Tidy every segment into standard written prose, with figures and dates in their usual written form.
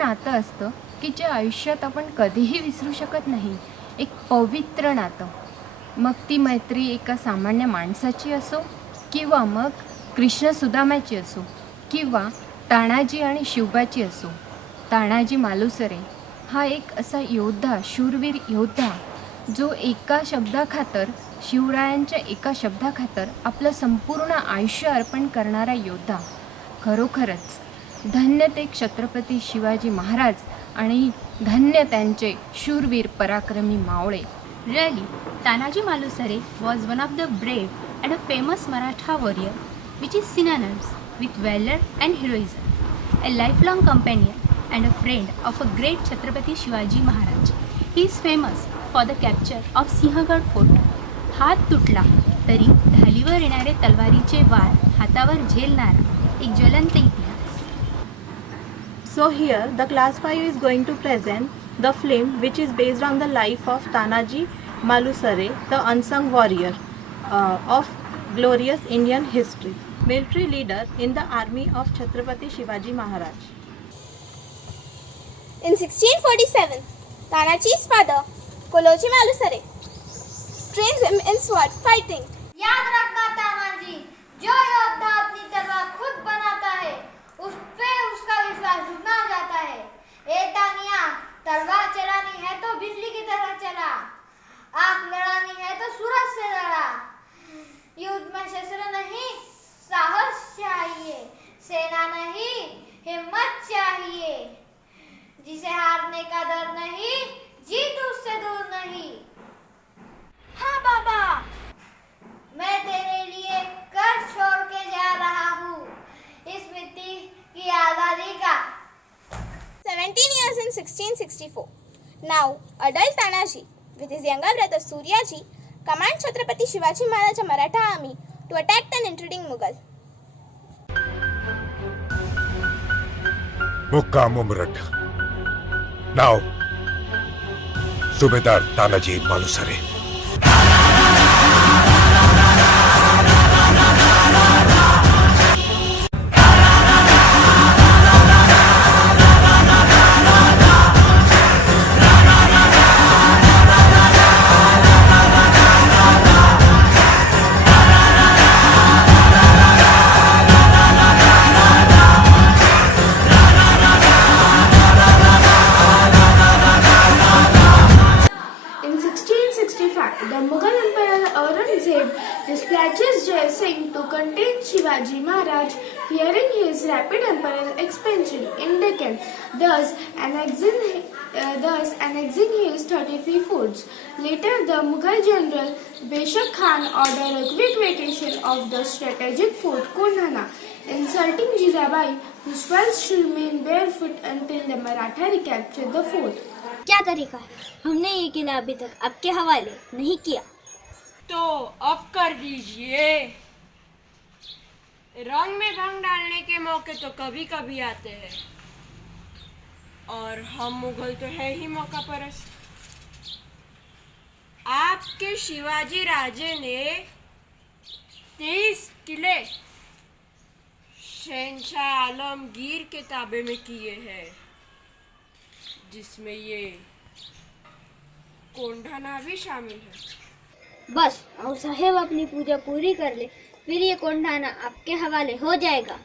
नातं असतं की जे आयुष्यात आपण कधीही विसरू शकत नाही. एक पवित्र नातं. मग ती मैत्री एका सामान्य माणसाची असो किंवा मग कृष्ण सुदामाची असो किंवा तानाजी आणि शिवबाची असो. तानाजी मालुसरे हा एक असा योद्धा, शूरवीर योद्धा जो एका शब्दाखातर, शिवरायांच्या एका शब्दाखातर आपलं संपूर्ण आयुष्य अर्पण करणारा योद्धा. खरोखरच धन्य ते छत्रपती शिवाजी महाराज आणि धन्य त्यांचे शूरवीर पराक्रमी मावळे. Really, Tanaji Malusare was one of the brave and a famous Maratha warrior, which is synonymous with valor and heroism. A lifelong companion and a friend of a great Chhatrapati Shivaji Maharaj. He is famous for the capture of Sinhagad Fort. हात तुटला तरी ढालीवर येणारे तलवारीचे वार हातावर झेलणारा एक ज्वलंत इतिहास. So here the class 5 is going to present the film which is based on the life of Tanaji Malusare, the unsung warrior of glorious Indian history, military leader in the army of Chhatrapati Shivaji Maharaj. In 1647, Tanaji's father, Koloji Malusare, trains him in sword fighting. याद रखना तानाजी, जो योद्धा अपनी तलवार खुद बनाता है उस पे उसका विश्वास डूबना जाता है. ए तानिया, तलवार चलानी है तो बिजली की तरह चला, आंख लड़ानी है तो सूरज से लड़ा. युद्ध में शस्त्र नहीं साहस चाहिए, सेना नहीं हिम्मत चाहिए, जिसे हारने का डर नहीं, जीत उससे दूर नहीं. हाँ बाबा, मैं तेरे लिए कर छोड़ के जा रहा हूँ इस मिट्टी की आज़ादी का. 17 years in 1664. Now, adult Tanaji, with his younger brother Suryaji, commands Chhatrapati Shivaji Maharaj Maratha army to attack an intruding Mughal. Mukkam Umrat. Now, Subedar Tanaji Malusare. In 1665, the Mughal Emperor Aurangzeb dispatches Jai Singh to contain Shivaji Maharaj, fearing his rapid imperial expansion in Deccan, thus annexing his 33 forts. Later, the Mughal general Beshak Khan ordered a quick vacation of the strategic fort Kondhana, insulting Jizabai, whose was to remain barefoot until the Maratha recaptured the fort. क्या तरीका है? हमने ये किला अभी तक आपके हवाले नहीं किया. तो अब कर दीजिए. रंग में रंग डालने के मौके तो कभी कभी आते हैं और हम मुगल तो है ही मौका परस्त. आपके शिवाजी राजे ने 23 किले शहंशाह आलमगीर के ताबे में किए हैं, जिसमें ये कोंढाना भी शामिल है. बस और साहेब अपनी पूजा पूरी कर ले, फिर ये कोंढाना आपके हवाले हो जाएगा.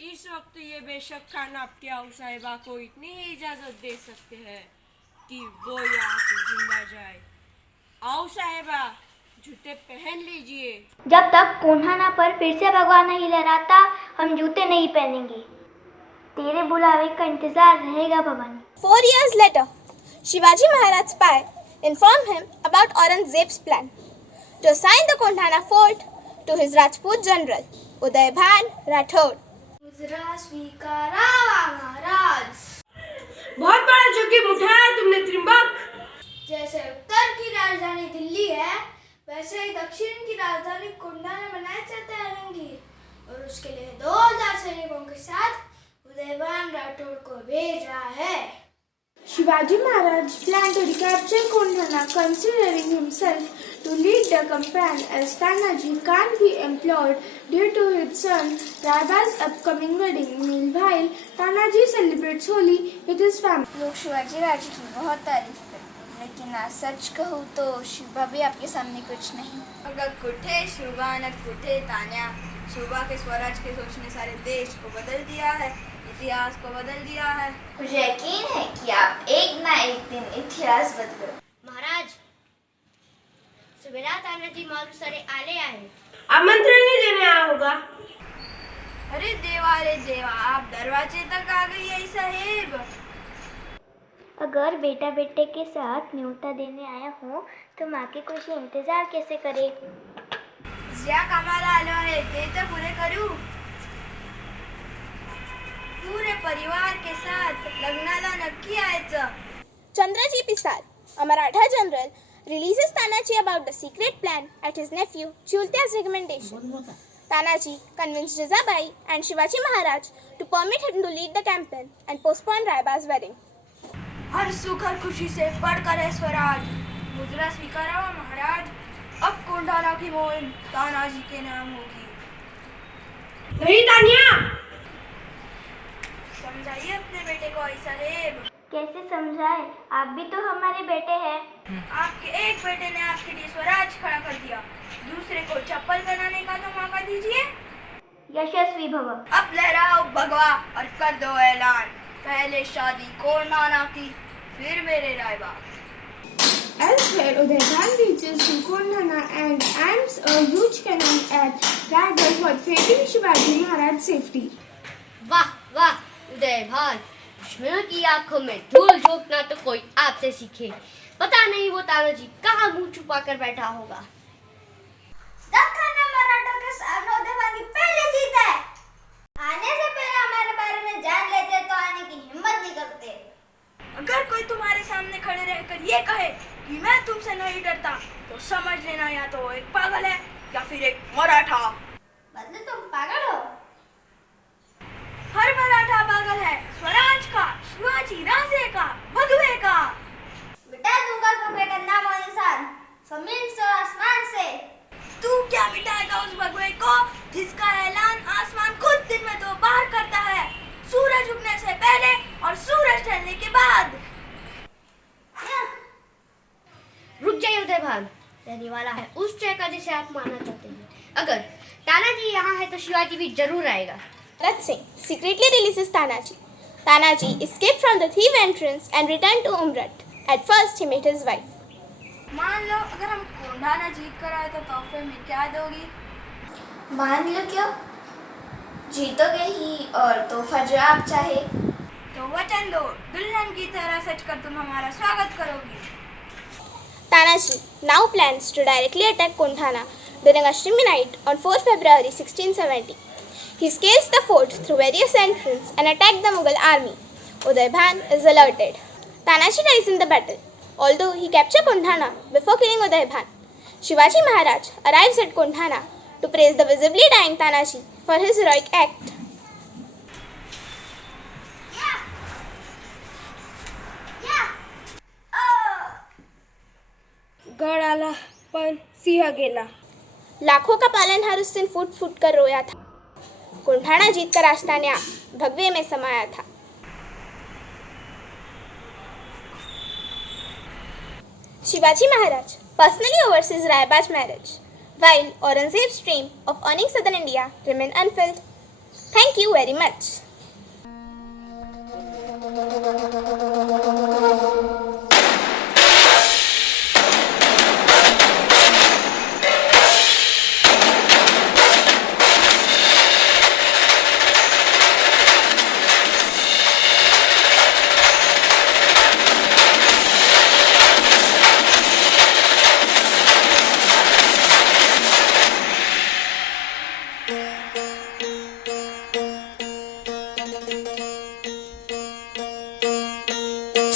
इस वक्त ये बेशक खान आपके आऊ साहिबा को इतनी ही इजाजत दे सकते हैं कि वो यहाँ से जिंदा जाए. आऊ साहिबा, जूते पहन लीजिए. जब तक कोन्हाना पर फिर से भगवान नहीं लहराता, हम जूते नहीं पहनेंगे. तेरे बुलावे का इंतजार रहेगा Bhavani. 4 years later, Shivaji Maharaj's spy informed him about Aurangzeb's plan to assign the Kondhana fort to his Rajput general, Udaybhan Rathod. मुजरा स्वीकारा महाराज. बहुत बड़ा जोखिम उठाया तुमने त्रिंबक. जैसे उत्तर की राजधानी दिल्ली है, वैसे ही दक्षिण की राजधानी कोंडाना बनाया चाहता है आलमगीर, और उसके लिए 2000 सैनिकों के साथ उदयभान राठौड़ को भेज रहा है. Shivaji Maharaj planned to recapture Kondhana, considering himself to lead the campaign as Tanaji can't be employed due to his son Raiba's upcoming wedding. Meanwhile, Tanaji celebrates Holi with his family. लोग शिवाजी राजे की बहुत तारीफ करते हैं, लेकिन आज सच कहूँ तो शिवा भी आपके सामने कुछ नहीं. अगर कुठे शिवा न कुठे तान्या, शिवा के स्वराज के सोचने सारे देश को बदल दिया है, इतिहास को बदल दिया है. मुझे यकीन है कि आप एक ना एक दिन इतिहास बदलो. महाराज सुबेदार तानाजी मालुसरे आले आहे. आमंत्रण ही देने आया होगा. अरे देवा, आप दरवाजे तक आ गई है साहेब. अगर बेटा बेटे के साथ न्योता देने आया हो तो माँ की खुशी इंतजार कैसे करे. ज्या कामाला आलो आहे ते तर पुरे करू. पूरे परिवार के साथ लग्नाला नक्की यायचं. Chandraji Pisal, a Maratha general, releases Tanaji about the secret plan at his nephew Chulta's recommendation. Tanaji convinced Jizabai and Shivaji Maharaj to permit him to lead the campaign and postpone Raiba's wedding. हर सुख हर खुशी से बढ़कर है स्वराज. मुद्रा स्वीकारा महाराज. अब कोंडाना की मोहन तानाजी के नाम होगी. नहीं तानिया. समझाइए अपने बेटे को आई साहेब. कैसे समझाए, आप भी तो हमारे बेटे हैं. आपके एक बेटे ने आपके लिए स्वराज खड़ा कर दिया, दूसरे को चप्पल बनाने का तो मौका दीजिए. यशस्वी भव. अब लहराओ भगवा और कर दो ऐलान. पहले शादी कोंडाना की, फिर मेरे Raiba. Elsewhere, Udayan reaches to Kondhana and aims a huge cannon at Raibar for threatening Shivaji Maharaj's safety. वाह वाह उदय भान, दुश्मनों की आंखों में धूल झोंकना तो कोई आपसे सीखे. पता नहीं वो तानाजी कहाँ मुंह छुपा कर बैठा होगा. दक्कन में मराठों के सामने उदयभान की पहली जीत है. आने से पहले हमारे बारे में जान लेते तो आने की हिम्मत नहीं करते. अगर कोई तुम्हारे सामने खड़े रहकर ये कहे कि मैं तुमसे नहीं डरता, तो समझ लेना या तो वो एक पागल है या फिर एक मराठा. मतलब तुम पागल हो. हर मराठा पागल है. स्वराज का, शिवाजी राजे का, भगवे का. मिटा दूंगा भगवे का नाम और निशान जमीन से और आसमान से. तू क्या मिटाएगा उस भगवे को जिसका ऐलान आसमान खुद दिन में तो बाहर करता है, सूरज उगने से पहले और सूरज ढलने के बाद. रुक जाइए उदय भान, रहने वाला है उस जय का जिसे आप मानना चाहते हैं. अगर तानाजी यहाँ है तो शिवाजी भी जरूर आएगा. Bharat Singh secretly releases Tanaji. Tanaji escaped from the thief entrance and returned to Umrat. At first, he met his wife. मान लो अगर हम कोंडाना जीत कर आए तो तोहफे में क्या दोगी? मान लो क्यों? जीतोगे ही और तोहफा जो आप चाहे. तो वचन दो, दुल्हन की तरह सच कर तुम हमारा स्वागत करोगी. Tanaji now plans to directly attack Kondhana during Ashtami night on 4 February 1670. He scales the fort through various entrances and attacks the Mughal army. Udaybhan is alerted. Tanaji dies in the battle, although he captured Kondhana before killing Udaybhan. Shivaji Maharaj arrives at Kondhana to praise the visibly dying Tanaji for his heroic act. गड आला पण सिंह गेला. लाखों का पालनहार उस दिन फूट फूट कर रोया था. कोंढाणा जीतकर आस्तान्या भगवे में समाया था. Shivaji Maharaj personally oversees Raiba's marriage, while Aurangzeb's dream of owning southern India remained unfulfilled. Thank you very much.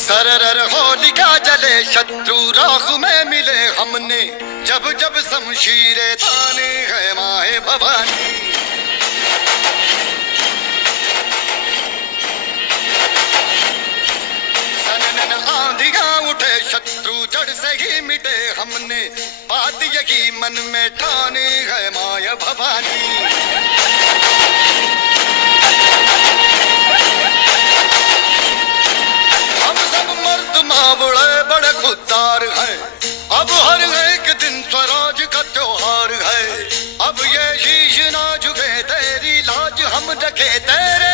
सरर होलिका जले शत्रु राख में मिले हमने, जब जब शमशीरें ताने है माए भवानी. सनन जड़ से ही मिटे हमने, बात यही मन में ठानी है माया भवानी। हम सब मर्द मावड़े बड़े खुददार हैं, अब हर एक दिन स्वराज का त्योहार है। अब ये शीश ना झुके तेरी लाज हम रखे तेरे